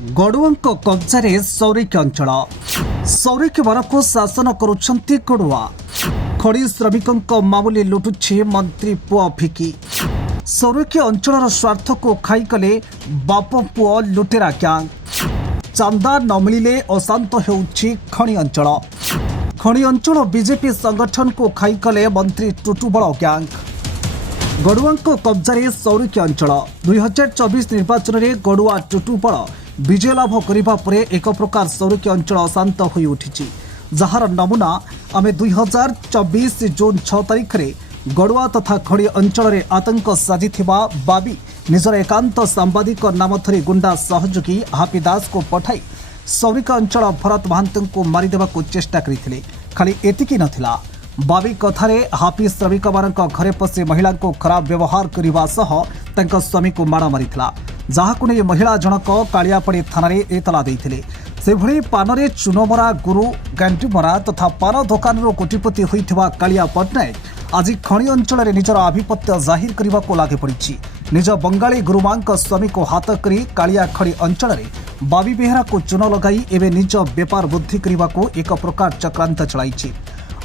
गड़ुआ कब्जारे सौरिक अंचल सौरिक मानक शासन करुछंती गड़ुआ खड़ी श्रमिकों मामूली लुटुछि मंत्री पुआ फिकी सौरिक अंचल स्वार्थ को खाई कले बाप पुआ लुटेरा ग्यांग चांदा न मिले अशांत होउछि खणी अंचल बीजेपी संगठन को खाई कले मंत्री टुटुबल ग्यांग गड़ुआ कब्जारे सौरिक अंचल 2024 निर्वाचन में गड़ुआ टुटुबल विजय लाभ करने एक प्रकार सौरिक अंचल अशांत हो उठी जार नमूना आम 2024 जून 6 तारिख में गड़ुआ तथा खड़ी अंचल में आतंक साजी बाबी निजर एकांत सांबादिक नाम धरी गुंडा सहयोगी हापी दास को पठाई सौरिक अंचल भरत महांत को मारिदेवा चेष्टा करते खाली एतिकी नथिला बाबी कथारे हापी श्रमिक मान घरे पशि महिला को खराब व्यवहार करने स्वामी को माड़ मारिथिला जहां नहीं महिला जनक कालियापड़ी थाना एतला देइथिले से भली पानरे चुनमरा गुरु गांटीमरा तथा पान दुकान कोटिपति होइथिबा कालिया पट्टनायक आज खणी अंचल में निजर आधिपत्य जाहिर करने को लगे पड़ी निज बंगाली गुरुमां स्वामी को हाथ करी कालिया खड़ी अंचल में बाबी बेहरा को चुन लगाई एवं निज बेपार बुद्धि करने को एक प्रकार चक्रांत चलाई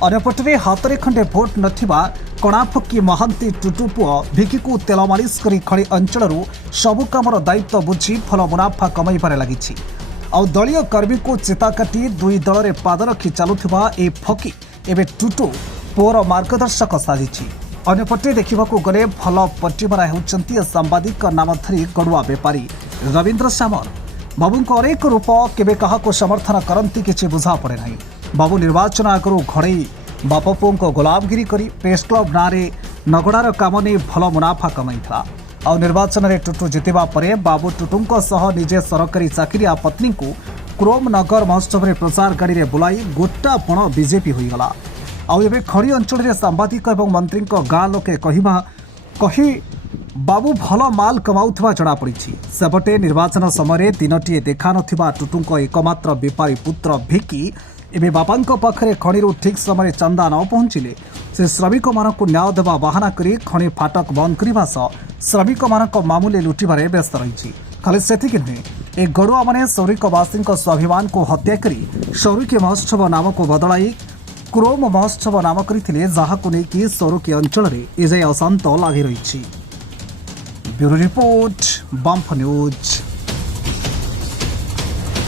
अन्यपटे हाथ खंडे भोट नथिबा कणाफकी महांती टुटु पुआ भिकी को तेल मालिश करी खड़ी अंचल सबु कामर दायित्व बुझी भल मुनाफा कमाइबार लगी आउ दलीय कर्मी को चेता काटी दुई दल में पाद रखी चलुथिबा ए फकी एवं टुटु पुअर मार्गदर्शक साजिछि अन्यपटे देखा गले भल पट्टीमारा होउछंती सांबादिक नामधरी गड़ुआ बेपारी रवींद्र सामल बाबू अनेक रूप केबे काहाको समर्थन करती किसी बुझा पड़े ना बाबू निर्वाचन आगु घड़ई बाप पुओं को गुलामगिरी करी प्रेस क्लब ना नगड़ार काम नहीं भल मुनाफा कमाई आउ निर्वाचन में टुटु जितवा पर बाबू टुटुंको सह निजे सरकारी चाकरिया पत्नी को क्रोम नगर महोत्सव में प्रचार गाड़ी में बुलाई गोटापण बीजेपी होईगला आउ एबे खड़ी अंचल में सांबादिक और मंत्री गाँ लोके कही बाबू भल माल कमाउथबा जणा पड़ी सेपटे निर्वाचन समय दिनटीए देखा नथिबा टुटुंको एकमात्र बेपारी पुत्र भिकी एबे बापांको पाखरे खणीरू ठीक समय चंदा न पहुंचिले से श्रमिक मानक न्याय देवा बाहाना करी खणी फाटक बंद करने सह श्रमिक मानक मामूली लुटिबारे व्यस्त रही खाली सेतिक नुहे ए गड़ुआ माने सौरिकवासी स्वाभिमान को हत्या करी सौरिक महोत्सव नाम को बदलाई क्रोम महोत्सव नाम करथिले जाहाको नेकी सौरिक अंचल में एजाए अशांत लगी रही। ब्यूरो रिपोर्ट बम्फ न्यूज।